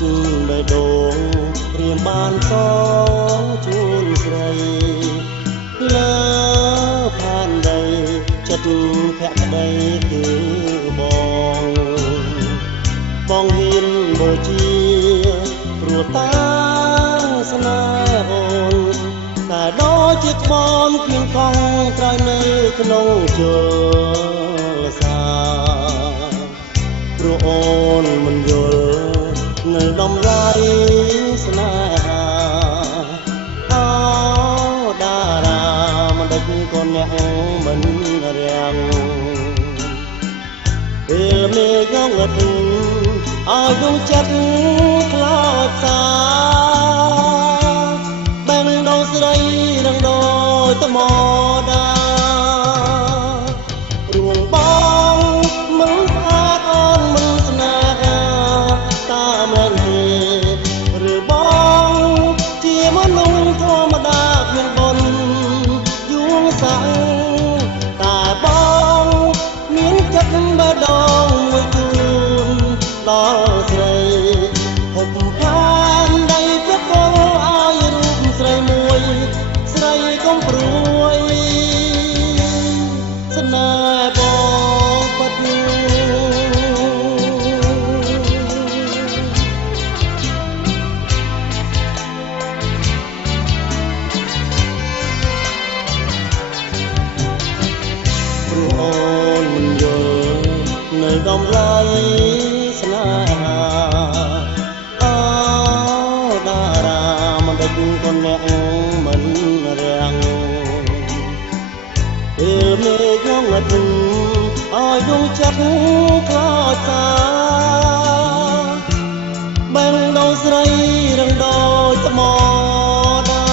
បេះដូងរៀមបានសងជូនស្រីលើផានដីចិត្តភក្តីគឺបងហ៊ានបូជាព្រោះតាស្នេហ៍អូនតែដូចជាក្បនគ្មានកង់ក្រោយនៅក្នុងជើសាព្រោះអូនមិនយល់នៅដំរីស្នេហាអោតារាមិនដេចក៏អ្នកមិនរាំងពេលមេឃងងឹតឲ្យដួងចិត្តខ្លោចសាបែងដងស្រីរងដូចថ្មដារួងបងមិនស្អាតអូនមិនស្នេហាតាមែនទេឬបងជាមនុស្សធម្មតាគ្មានបុណ្យយួងសាំងតែបងមានចិត្តបេះដូងមួយជូនដល់ស្រីហុកផានដីប្រកលឲ្យរូបស្រីមួយស្រីកុំព្រួយស្នេហ៍បងបាត់ព្រោះអូនមិនយល់នៅដំឡៃស្នេហាអូតារាមិនដេចក៏អ្នកមិនរាំងពេលមេឃងងឹតឲ្យដួងចិត្តខ្លោចសាបែងដងស្រីរងដូចថ្មដា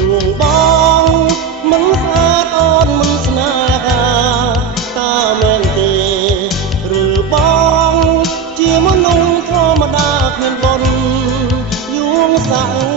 រួងបងមិនស្អាតអូនមិនស្នេហាតាមែនទេឬបងជាមនុស្សធម្មតាគ្មានបុណ្យយួងសាំង